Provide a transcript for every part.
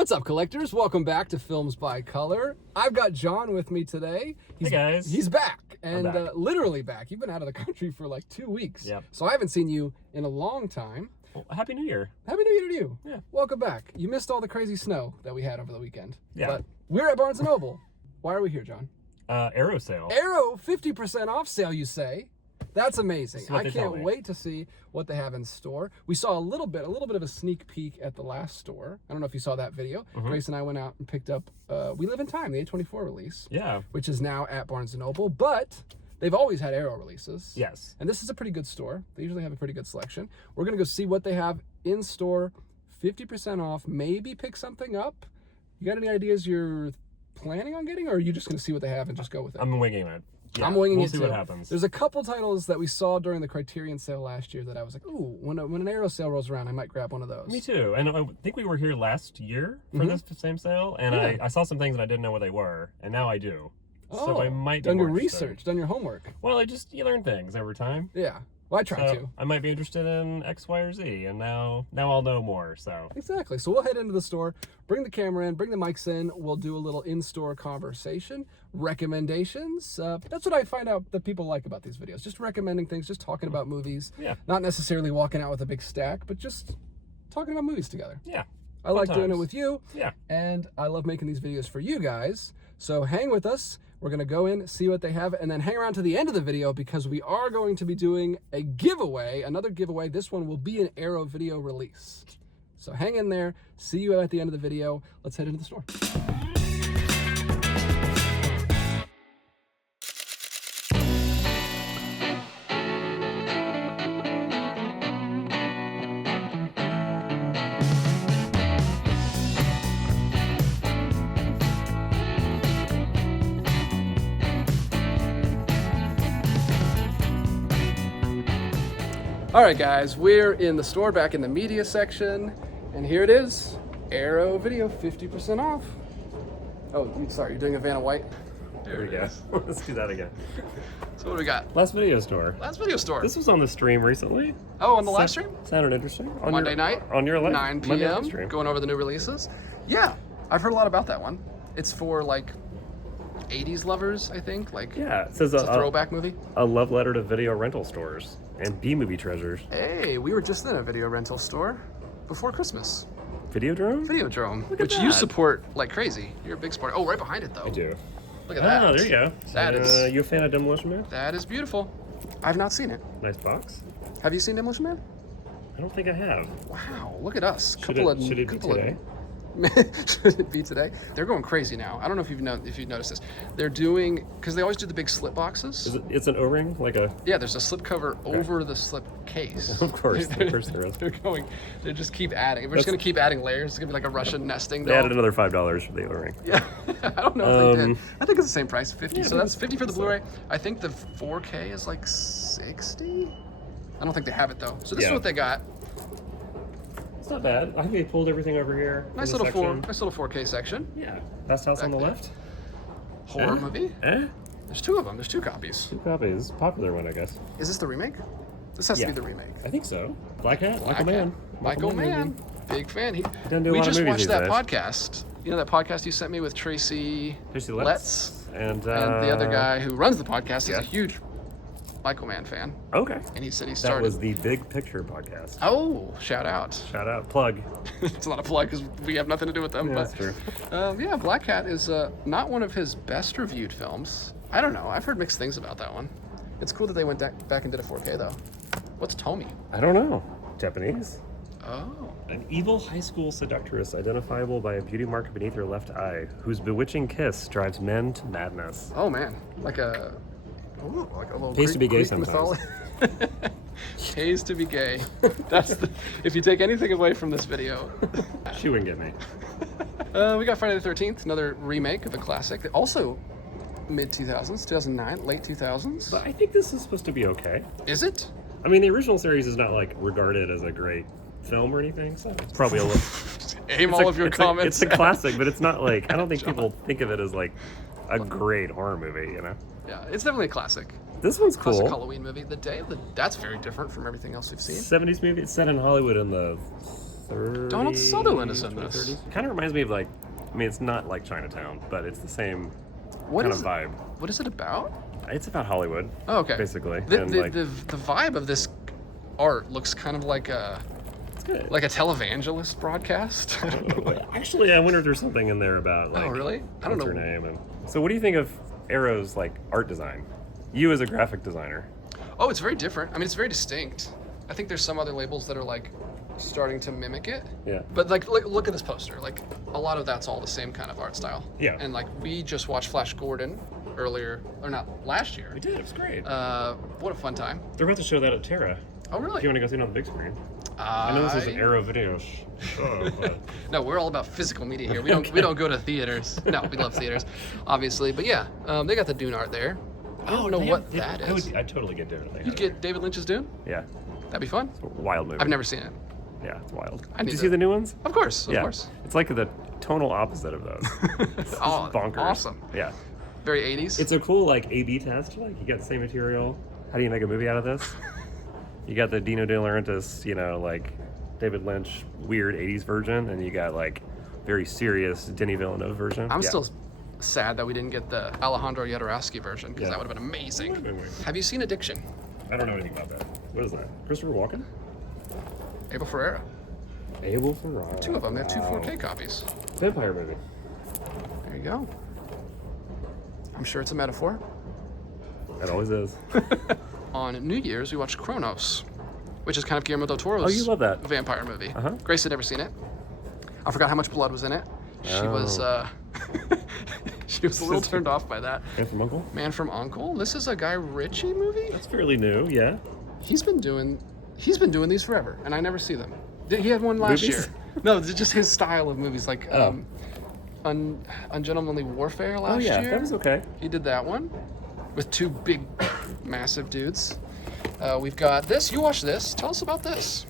What's up, collectors? Welcome back to Films by Color. I've got John with me today. Hey, guys. He's back, and back. literally back. You've been out of the country for like 2 weeks. Yep. So I haven't seen you in a long time. Well, Happy New Year. Happy New Year to you. Yeah. Welcome back. You missed all the crazy snow that we had over the weekend. Yeah. But we're at Barnes & Noble. Why are we here, John? Arrow sale. Arrow 50% off sale, you say? That's amazing. That's what I they tell can't me. wait to see what they have in store. We saw a little bit of a sneak peek at the last store. I don't know if you saw that video. Grace and I went out and picked up We Live in Time, the A24 release. Yeah. Which is now at Barnes & Noble, but they've always had Arrow releases. Yes. And this is a pretty good store. They usually have a pretty good selection. We're going to go see what they have in store, 50% off, maybe pick something up. You got any ideas you're planning on getting, or are you just going to see what they have and just go with it? I'm winging it. Yeah, I'm winging we'll it see too. what happens. There's a couple titles that we saw during the Criterion sale last year that I was like, ooh, when an Arrow sale rolls around, I might grab one of those. Me too. And I think we were here last year for this same sale, and Yeah. I saw some things and I didn't know what they were, and now I do. So I might be done your more interested. research, done your homework. Well, you learn things over time. Yeah. Well, I try So to. I might be interested in X, Y, or Z, and now I'll know more. So Exactly. So we'll head into the store, bring the camera in, bring the mics in. We'll do a little in-store conversation, recommendations. That's what I find out that people like about these videos. Just recommending things, just talking about movies. Yeah. Not necessarily walking out with a big stack, but just talking about movies together. yeah. I like doing it times. with you. Yeah. And I love making these videos for you guys. So hang with us. We're going to go in, see what they have, and then hang around to the end of the video because we are going to be doing a giveaway, another giveaway. This one will be an Arrow video release. So hang in there. See you at the end of the video. Let's head into the store. All right, guys, we're in the store, back in the media section, and here it is, Arrow Video, 50% off. Oh, sorry, you're doing a Vanna White? There we go. Let's do that again. So what do we got? Last video store. Last video store. This was on the stream recently. Oh, on the live stream? Sounded interesting. On Monday night? On your live 9 Monday p.m., night stream. going over the new releases. Yeah, I've heard a lot about that one. It's for, like, 80s lovers, I think. Like, Yeah, it says it's a throwback movie. A love letter to video rental stores and B-movie treasures. Hey, we were just in a video rental store before Christmas. Videodrome? Videodrome, Look at which you that. support like crazy. You're a big supporter. Oh, right behind it, though. I do. Look at that. Oh, there you go. That is- You a fan of Demolition Man? That is beautiful. I've not seen it. Nice box. Have you seen Demolition Man? I don't think I have. Wow, look at us. Should it be today? Should it be today? They're going crazy now. I don't know if you've noticed this. They're doing, because they always do the big slip boxes. It's an O-ring, like a. Yeah, there's a slip cover over the slip case. Of course there is. They just keep adding. We're just gonna keep adding layers. It's gonna be like a Russian nesting They doll. added another $5 for the O-ring. Yeah, I don't know if they did. I think it's the same price, 50. Yeah, So I that's think 50 for the so. Blu-ray. I think the 4K is like 60. I don't think they have it though. So this is Yeah. what they got. It's not bad. I think they pulled everything over here. in Nice the little section. nice little 4K section. Yeah. Best House on the Back there. left. Horror movie. There's two of them. There's two copies. Two copies. Popular one, I guess. Is this the remake? This has to Yeah. be the remake. I think so. Black Hat. Black Michael Mann. Hat. Michael Mann. Big fan. doesn't do a We lot of just movies watched that these podcast. You know that podcast you sent me with Tracy Letts? And And the other guy who runs the podcast is yeah. a huge Michael Mann fan. Okay. And he said he That started. was the Big Picture podcast. Oh, shout out. Shout out. Plug. It's not a plug because we have nothing to do with them. Yeah, but that's true. Yeah, Black Hat is not one of his best reviewed films. I don't know. I've heard mixed things about that one. It's cool that they went back and did a 4K though. What's Tomi? I don't know. Japanese? Oh. An evil high school seductress identifiable by a beauty mark beneath her left eye, whose bewitching kiss drives men to madness. Oh man, like a little Pays to be gay Greek sometimes. mythology. Pays to be gay. That's if you take anything away from this video. She wouldn't get me. We got Friday the 13th, another remake of a classic. Also mid 2000s, 2009, late 2000s. But I think this is supposed to be okay. Is it? I mean, the original series is not like regarded as a great film or anything, so it's probably a little. Aim all of your comments. It's a classic, but it's not like I don't think people think of it as like a great horror movie, you know? Yeah, it's definitely a classic. This one's Classic cool. Halloween movie. That's very different from everything else we've seen. 70s movie. It's set in Hollywood in the 30s. Donald Sutherland is in this. Kind of reminds me of like, I mean, it's not like Chinatown, but it's the same What kind is of vibe. What is it about? It's about Hollywood. Oh, okay. Basically. The And, like, the vibe of this art looks kind of like a televangelist broadcast. I don't know what. Actually, I wonder if there's something in there about like. Oh, really? I don't what's know. her name? And so, what do you think of Arrow's like art design? You as a graphic designer. Oh, it's very different. I mean, it's very distinct. I think there's some other labels that are like starting to mimic it. Yeah. But like, look at this poster. Like, a lot of that's all the same kind of art style. Yeah. And like, we just watched Flash Gordon earlier, or not, last year. We did. It was great. What a fun time. They're about to show that at Terra. Oh, really? If you want to go see it on the big screen. I know this is an Arrow video show, but No, we're all about physical media here. We don't go to theaters. No, we love theaters, obviously. But yeah, they got the Dune art there. I don't know what that is. I'd totally get David Lynch. You'd get David Lynch's Dune? Yeah. That'd be fun. It's a wild movie. I've never seen it. Yeah, it's wild. I need Did you to- see the new ones? Of course, of course. It's like the tonal opposite of those. It's Oh, bonkers. awesome. Yeah. Very 80s. It's a cool like A/B test. Like you got the same material. How do you make a movie out of this? You got the Dino De Laurentiis, like David Lynch weird 80s version, and you got like very serious Denis Villeneuve version. I'm Yeah. still sad that we didn't get the Alejandro Jodorowsky version, because Yeah. that would have been amazing. Would've been weird. Have you seen Addiction? I don't know anything about that. What is that? Christopher Walken? Abel Ferreira. Abel Ferrara. Two of them. They have two Wow. 4K copies. Vampire movie. There you go. I'm sure it's a metaphor. It always is. On New Year's, we watched Kronos, which is kind of Guillermo del Toro's Oh, you love that. vampire movie. Uh-huh. Grace had never seen it. I forgot how much blood was in it. She was she was a little turned off by that. Man from Uncle? Man from Uncle. This is a Guy Ritchie movie. That's fairly new, yeah. He's been doing these forever, and I never see them. He had one last Movies? year. No, it's just his style of movies, like Oh. Ungentlemanly Warfare last Oh yeah, year. that was okay. He did that one with two big, massive dudes. We've got this. You watch this. Tell us about this.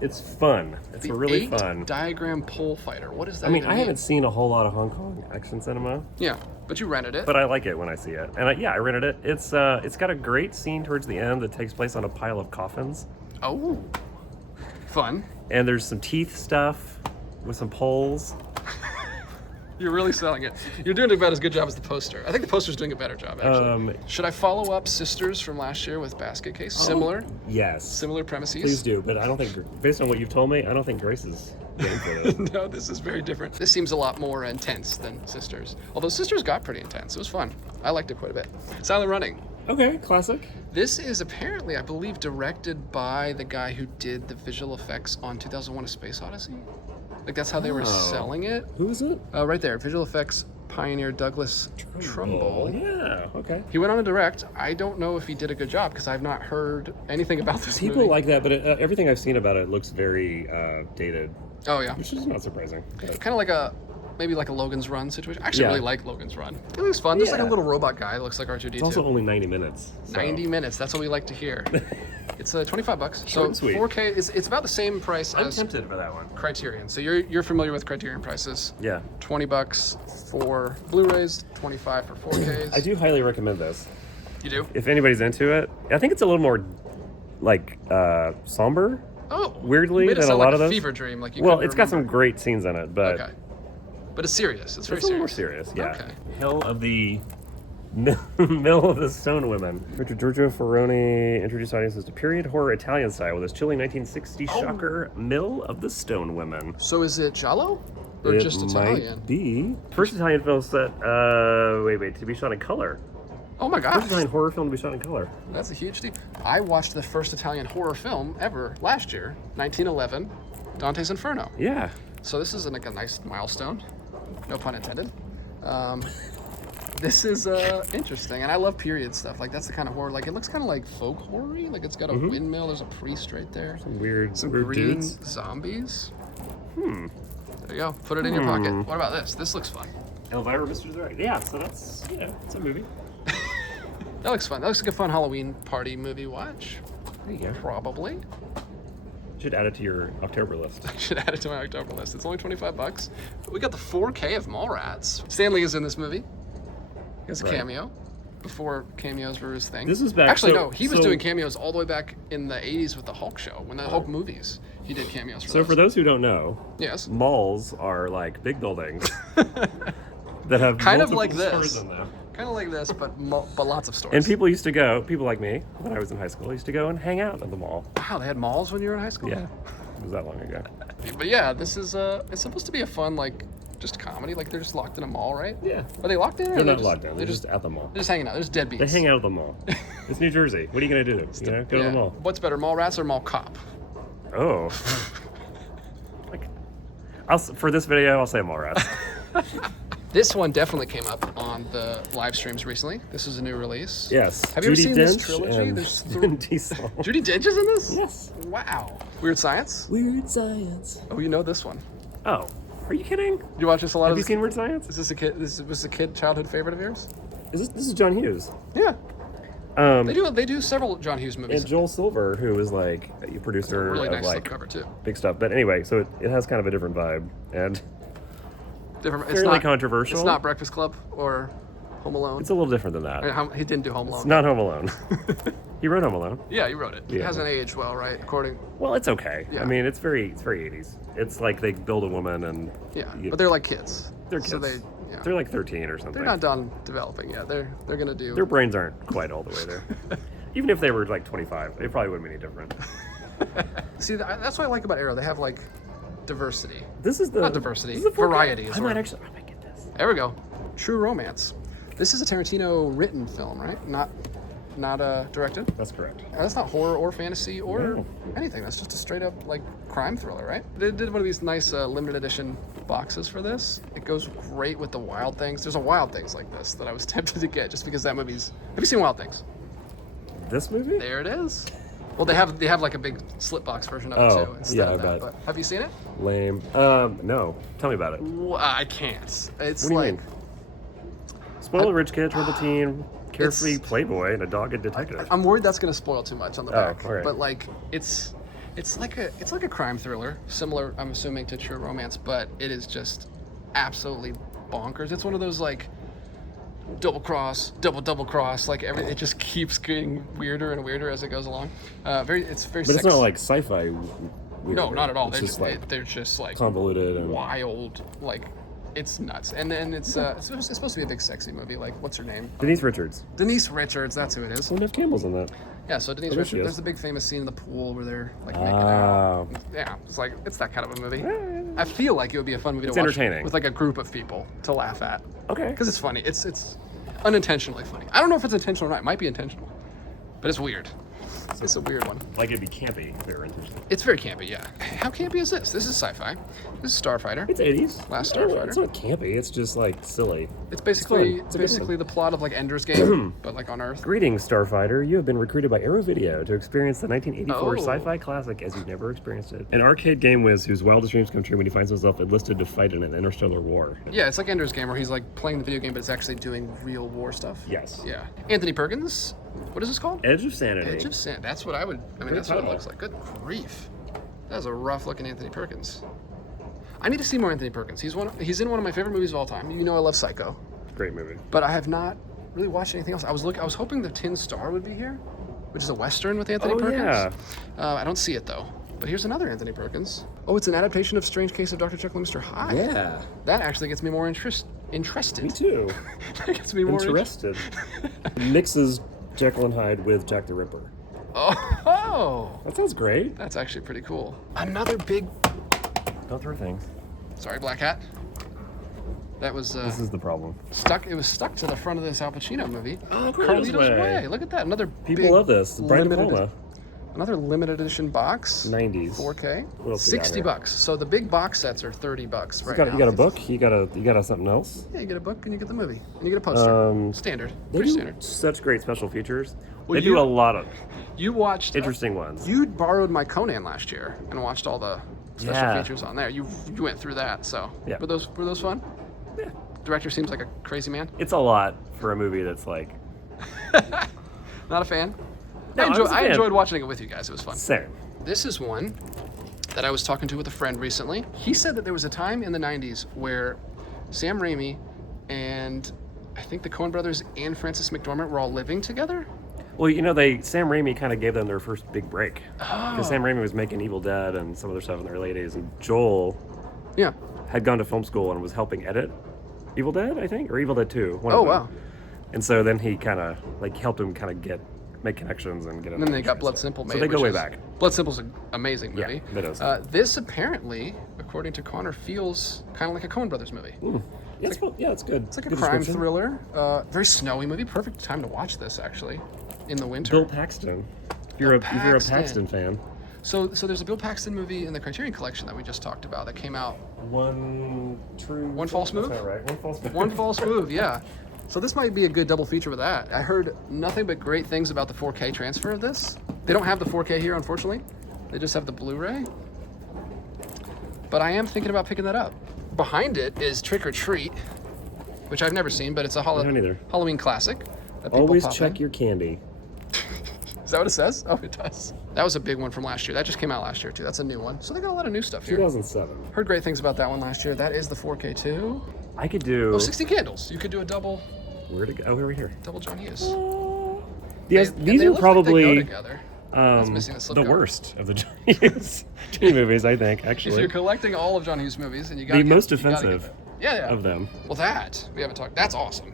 It's fun. It's The really 8 fun. diagram pole fighter. What is that? I mean, even I mean? haven't seen a whole lot of Hong Kong action cinema, Yeah, but you rented it. but I like it when I see it. And I rented it. It's got a great scene towards the end that takes place on a pile of coffins. Oh, fun. And there's some teeth stuff with some poles. You're really selling it. You're doing about as good job as the poster. I think the poster's doing a better job, actually. Should I follow up Sisters from last year with Basket Case? Similar? Yes. Similar premises? Please do, but I don't think, based on what you've told me, I don't think Grace is game for this. No, this is very different. This seems a lot more intense than Sisters. Although Sisters got pretty intense. It was fun. I liked it quite a bit. Silent Running. Okay, classic. This is apparently, I believe, directed by the guy who did the visual effects on 2001: A Space Odyssey. Like, that's how they were selling it. Who is it? Right there, visual effects pioneer Douglas Trumbull. Yeah, okay. He went on to direct. I don't know if he did a good job because I've not heard anything about this People movie. like that, but everything I've seen about it looks very dated, Oh yeah, which is not surprising. But- kind of like maybe like a Logan's Run situation. I actually Yeah. really like Logan's Run. It looks fun. There's like a Yeah. little robot guy that looks like R2D2. It's also only 90 minutes. So. 90 minutes. That's what we like to hear. It's $25. Short So and sweet. 4K. It's about the same price I'm as tempted for that one. Criterion. So you're familiar with Criterion prices. Yeah. $20 for Blu-rays, 25 for 4Ks. I do highly recommend this. You do? If anybody's into it. I think it's a little more, like, somber, Oh, weirdly, you made it than a sound lot like of a those. fever dream. Like you Well, couldn't it's got some remember. great scenes in it, but Okay. But it's serious. It's very it's a little more serious. serious, yeah. Okay. Hill of the Mill of the Stone Women. Richard Giorgio Ferroni introduced audiences to period horror Italian style with his chilling 1960 shocker Mill of the Stone Women. So is it Giallo? Or It just Italian? might be. First Italian film set, wait, to be shot in color. Oh my First gosh. Italian horror film to be shot in color. That's a huge deal. I watched the first Italian horror film ever last year, 1911, Dante's Inferno. Yeah. So this is like a nice milestone. No pun intended. This is interesting, and I love period stuff. Like that's the kind of horror. Like it looks kind of like folk horror-y. Like it's got a windmill. There's a priest right there. Some weird green dudes. zombies. There you go. Put it in your pocket. What about this? This looks fun. Elvira Mister's right. Yeah, so that's, it's a movie. That looks fun. That looks like a fun Halloween party movie watch. There you go. Probably. Should add it to your October list. I should add it to my October list. It's only $25. We got the 4K of Mallrats. Stanley is in this movie. He has a Right. cameo. before cameos were his thing. This is back. Actually, so, no, he was so- doing cameos all the way back in the 80s with the Hulk show, when the Hulk movies. He did cameos for So those. for those who don't know, Yes. malls are like big buildings that have Kind of multiple like this. stores in them. Kind of like this, but lots of stores. And people used to go, people like me, when I was in high school, used to go and hang out at the mall. Wow, they had malls when you were in high school? Yeah, it was that long ago. But yeah, this is, it's supposed to be a fun, like, just comedy. Like, they're just locked in a mall, right? Yeah. Are they locked in? Or They're not just, locked down. They're just at the mall. They're just hanging out. They're just deadbeats. They hang out at the mall. It's New Jersey. What are you gonna do? You know, go to the mall. What's better, mall rats or mall cop? Oh. For this video, I'll say mall rats. This one definitely came up on the live streams recently. This is a new release. Yes. Have you ever seen this Dench trilogy? and There's Vin Diesel. Judy Dench is in this? Yes. Wow. Weird Science? Weird Science. Oh, you know this one. Oh, are you kidding? You watch this a lot? Have of you seen Weird Science? Is this a kid? Was this a kid childhood favorite of yours? This is John Hughes. Yeah. They do several John Hughes movies. And Joel Silver, who is like a producer Really of nice like cover too. big stuff. But anyway, so it has kind of a different vibe and Different. It's fairly not controversial. It's not Breakfast Club or Home Alone. It's a little different than that. He didn't do Home Alone. It's not Home Alone. He wrote Home Alone. Yeah, you wrote it. It Yeah. hasn't aged well, right? According. Well, it's okay. Yeah. I mean, it's very 80s. It's like they build a woman and Yeah, you- but they're like kids. they're kids. So yeah. They're like 13 or something. They're not done developing yet. They're gonna do. Their brains aren't quite all the way there. Even if they were like 25, it probably wouldn't be any different. See, that's what I like about Arrow. They have like diversity. This is the Not diversity, this is the 4K. variety is I where- might actually. I might get this. There we go. True Romance. This is a Tarantino written film, right? Not directed. That's correct. And that's not horror or fantasy or No. anything. That's just a straight up like crime thriller, right? They did one of these nice limited edition boxes for this. It goes great with the Wild Things. There's a Wild Things like this that I was tempted to get just because that movie's. Have you seen Wild Things? This movie? There it is. Well, they have like a big slip box version of it Oh, too. Instead yeah, of I that. bet. But have you seen it? Lame. No. Tell me about it. I can't. It's What do you like mean? Spoiled rich kid, troubled teen, carefree It's- playboy, and a dogged detective. I'm worried that's gonna spoil too much on the Oh, back. all right. But like it's like a crime thriller, similar I'm assuming to True Romance, but it is just absolutely bonkers. It's one of those like double cross, double cross, like it just keeps getting weirder and weirder as it goes along. It's very But it's not like sci-fi. Weird. no, not at all. It's just like they're just like convoluted and wild, like it's nuts. And then it's supposed to be a big sexy movie. Like what's her name? Denise Richards. Denise Richards. That's who it is. Well, Nev Campbell's in that. Yeah, so Denise Oh, there she Richards, is. there's the big famous scene in the pool where they're like making Ah. out. Yeah, it's that kind of a movie. I feel like it would be a fun movie It's to watch entertaining. with like a group of people to laugh at. Okay. Because it's funny. It's unintentionally funny. I don't know if it's intentional or not. It might be intentional, but it's weird. It's a weird one. Like it'd be campy. Very interesting. It's very campy, yeah. How campy is this? This is sci-fi. This is Starfighter. It's 80s. Last I don't know, Starfighter. It's not campy. It's just like silly. It's basically fun. It's a good one. the plot of like Ender's Game, but like on Earth. Greetings, Starfighter. You have been recruited by Arrow Video to experience the 1984 Oh. sci-fi classic as you've never experienced it. An arcade game whiz whose wildest dreams come true when he finds himself enlisted to fight in an interstellar war. Yeah, it's like Ender's Game where he's like playing the video game, but it's actually doing real war stuff. Yes. Yeah. Anthony Perkins. What is this called? Edge of Sanity. Edge of Sand. That's what I mean, Great that's what it title. looks like. Good grief. That is a rough looking Anthony Perkins. I need to see more Anthony Perkins. He's in one of my favorite movies of all time. You know I love Psycho. Great movie. But I have not really watched anything else. I was hoping the Tin Star would be here, which is a Western with Anthony Oh, Perkins. yeah. I don't see it though. But here's another Anthony Perkins. Oh, it's an adaptation of Strange Case of Dr. Jekyll and Mr. Hyde. Yeah. That actually gets me more interested. Me too. That gets me more Interested. Mixes Jekyll and Hyde with Jack the Ripper. Oh, That sounds great. that's actually pretty cool. Another big. Don't throw things. Sorry, Black Hat. That was This is the problem. stuck. It was stuck to the front of this Al Pacino movie. Oh, Carlito's Way. Look at that. Another People big love this. Brian De limited- Palma. Another limited edition box. 90s. 4K. What else we got 60 here? bucks. So the big box sets are $30 right now. You got a book? You got a something else? Yeah, you get a book and you get the movie and you get a poster. Standard. They Pretty do standard. such great special features. Well, They do you- a lot of You watched. interesting ones. You borrowed my Conan last year and watched all the special Yeah. features on there. You went through that. So Yeah. were those fun? Yeah. Director seems like a crazy man. It's a lot for a movie that's like Not a fan. No, I was a I fan. enjoyed watching it with you guys. It was fun. same. This is one that I was talking to with a friend recently. He said that there was a time in the 90s where Sam Raimi and I think the Coen brothers and Frances McDormand were all living together. Well, Sam Raimi kind of gave them their first big break. Because Sam Raimi was making Evil Dead and some other stuff in the early 80s, and Joel had gone to film school and was helping edit Evil Dead, I think, or Evil Dead 2. Oh, wow. And so then he kind of, helped him kind of make connections and get. And then they got Blood Simple made. So they go way back. Blood Simple's an amazing movie. Yeah, it is. This apparently, according to Connor, feels kind of like a Coen brothers movie. Yeah, it's good. It's like a crime thriller. Very snowy movie. Perfect time to watch this, actually, in the winter. Bill Paxton. If you're a Paxton fan. So there's a Bill Paxton movie in the Criterion Collection that we just talked about that came out. One false move. That's not right. One false move. One false move. Yeah. So this might be a good double feature with that. I heard nothing but great things about the 4K transfer of this. They don't have the 4K here, unfortunately. They just have the Blu-ray. But I am thinking about picking that up. Behind it is Trick or Treat, which I've never seen, but it's a Halloween classic. That Always check your candy. Is that what it says? Oh, it does. That was a big one from last year. That just came out last year, too. That's a new one. So they got a lot of new stuff here. 2007. Heard great things about that one last year. That is the 4K, too. I could do... Oh, 60 Candles. You could do a double... Where to go? Oh, over here. Double John Hughes. These are probably the worst of the John Hughes movies, I think, actually. If you're collecting all of John Hughes movies, and you got the most offensive of them. Well, we haven't talked. That's awesome.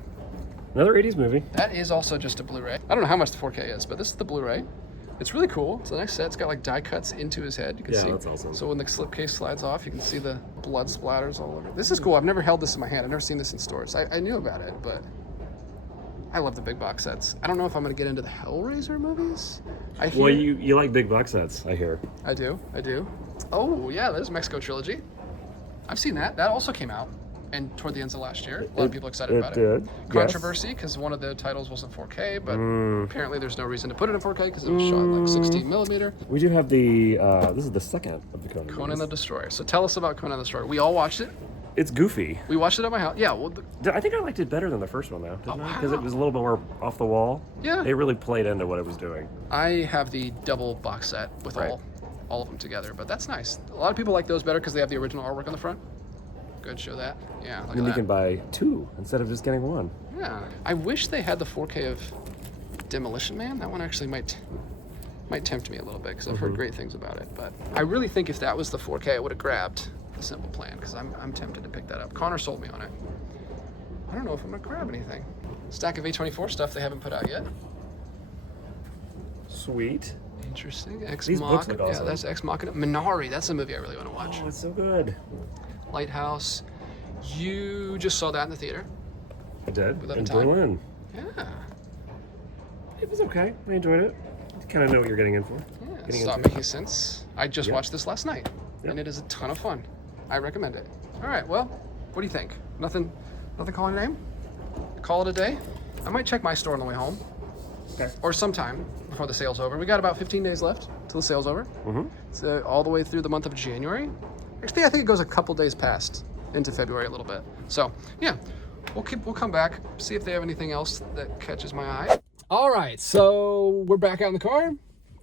Another 80s movie. That is also just a Blu-ray. I don't know how much the 4K is, but this is the Blu-ray. It's really cool. It's a nice set. It's got like die cuts into his head. You can see. That's awesome. So when the slipcase slides off, you can see the blood splatters all over. This is cool. I've never held this in my hand. I've never seen this in stores. I knew about it, but I love the big box sets. I don't know if I'm going to get into the Hellraiser movies. Well, you like big box sets, I hear. I do. Oh, yeah, there's Mexico Trilogy. I've seen that. That also came out and toward the ends of last year. A lot of people excited about it. Did. Controversy, because one of the titles wasn't 4K, but apparently there's no reason to put it in 4K because it was shot like 16 millimeter. We do have the, this is the second of the Conan Conan the Destroyer. So tell us about Conan the Destroyer. We all watched it. It's goofy. We watched it at my house. Yeah. Well, I think I liked it better than the first one, though, didn't I? Because it was a little bit more off the wall. Yeah. It really played into what it was doing. I have the double box set with all of them together, but that's nice. A lot of people like those better because they have the original artwork on the front. Good, show that. Yeah, look at that. You can buy two instead of just getting one. Yeah. I wish they had the 4K of Demolition Man. That one actually might tempt me a little bit because I've heard great things about it. But I really think if that was the 4K, I would have grabbed the Simple Plan because I'm tempted to pick that up. Connor sold me on it. I don't know if I'm going to grab anything. Stack of A24 stuff they haven't put out yet. Sweet. Interesting. These books look awesome. Yeah, that's Ex Machina. Minari, that's a movie I really want to watch. Oh, it's so good. Lighthouse. You just saw that in the theater. I did. In Berlin. Yeah. It was okay. I enjoyed it. You kind of know what you're getting in for. Yeah, stop making sense. I just watched this last night, and it is a ton of fun. I recommend it. All right, well, what do you think? Nothing calling your name? Call it a day? I might check my store on the way home. Okay. Or sometime before the sale's over. We got about 15 days left till the sale's over. It's all the way through the month of January. Actually, I think it goes a couple days past into February a little bit. So, yeah, we'll come back, see if they have anything else that catches my eye. All right, so we're back out in the car.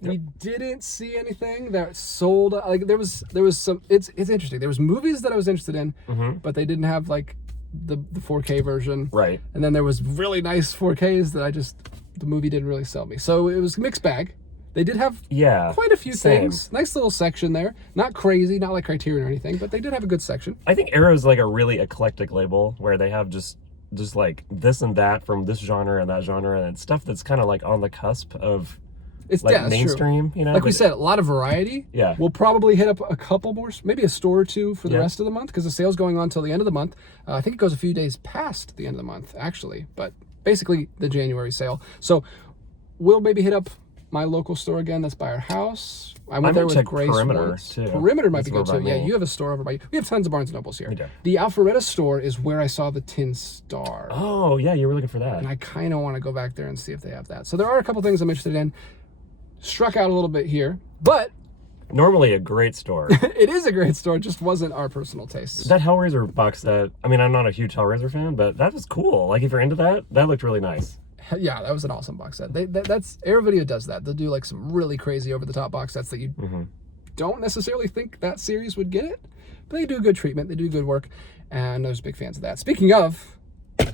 We didn't see anything that sold. Like there was some. It's interesting. There was movies that I was interested in, but they didn't have like the 4K version. Right. And then there was really nice 4Ks that the movie didn't really sell me. So it was a mixed bag. They did have quite a few things. Nice little section there. Not crazy, not like Criterion or anything, but they did have a good section. I think Arrow's like a really eclectic label where they have just like this and that from this genre and that genre and stuff that's kind of like on the cusp of like mainstream, true. Like we said, a lot of variety. Yeah. We'll probably hit up a couple more, maybe a store or two for the rest of the month because the sale's going on till the end of the month. I think it goes a few days past the end of the month, actually, but basically the January sale. So we'll maybe hit up my local store again that's by our house. I went there with Grace once. Too. Perimeter might be good too. Yeah, you have a store over by you. We have tons of Barnes & Nobles here. The Alpharetta store is where I saw the Tin Star. Oh, yeah, you were looking for that. And I kind of want to go back there and see if they have that. So there are a couple things I'm interested in. Struck out a little bit here, but normally a great store. It is a great store, just wasn't our personal taste. That Hellraiser box set, I mean, I'm not a huge Hellraiser fan, but that was cool. Like, if you're into that, that looked really nice. Yeah, that was an awesome box set. That's Arrow Video does that. They'll do like some really crazy over-the-top box sets that you don't necessarily think that series would get it, but they do good treatment. They do good work, and I was big fans of that. Speaking of,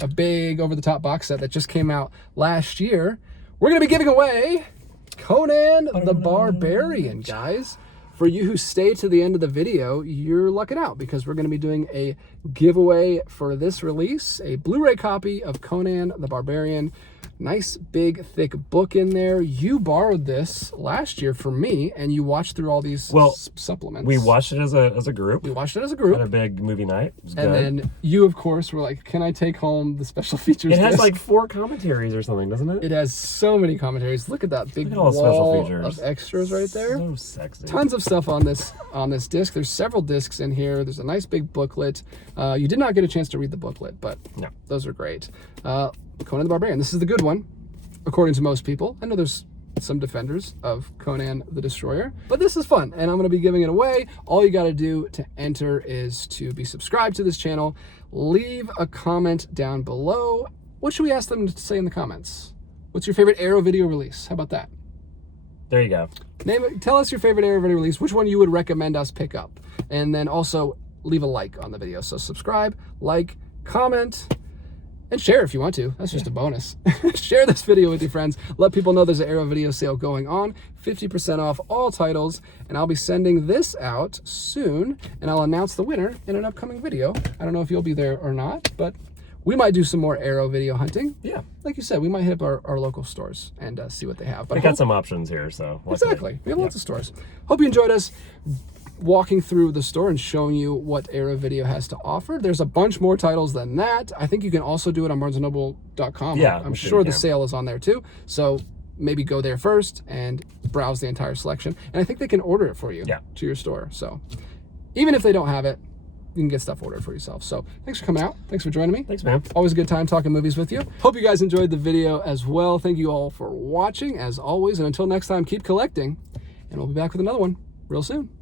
a big over-the-top box set that just came out last year. We're going to be giving away Conan the Barbarian, guys. For you who stay to the end of the video, you're lucking out because we're going to be doing a giveaway for this release, a Blu-ray copy of Conan the Barbarian. Nice, big, thick book in there. You borrowed this last year from me, and you watched through all these supplements. We watched it as a group. We watched it as a group. Had a big movie night. It was and good. Then you, of course, were like, can I take home the special features It has disc? like 4 commentaries or something, doesn't it? It has so many commentaries. Look at that big all the special wall features. of extras right there. So sexy. Tons of stuff on this disc. There's several discs in here. There's a nice big booklet. You did not get a chance to read the booklet, but No. those are great. Conan the Barbarian. This is the good one, according to most people. I know there's some defenders of Conan the Destroyer, but this is fun, and I'm going to be giving it away. All you got to do to enter is to be subscribed to this channel. Leave a comment down below. What should we ask them to say in the comments? What's your favorite Arrow video release? How about that? There you go. Tell us your favorite Arrow video release, which one you would recommend us pick up. And then also leave a like on the video. So subscribe, like, comment, and share if you want to. That's just a bonus. Share this video with your friends. Let people know there's an Arrow video sale going on. 50% off all titles. And I'll be sending this out soon. And I'll announce the winner in an upcoming video. I don't know if you'll be there or not, but we might do some more Arrow video hunting. Yeah. Like you said, we might hit up our local stores and see what they have. But We got some options here, so. Exactly. We have lots of stores. Hope you enjoyed us walking through the store and showing you what Arrow Video has to offer. There's a bunch more titles than that. I think you can also do it on barnesandnoble.com. Yeah, I'm sure the sale is on there too. So maybe go there first and browse the entire selection. And I think they can order it for you to your store. So even if they don't have it, you can get stuff ordered for yourself. So thanks for coming out. Thanks for joining me. Thanks, man. Always a good time talking movies with you. Hope you guys enjoyed the video as well. Thank you all for watching as always. And until next time, keep collecting, and we'll be back with another one real soon.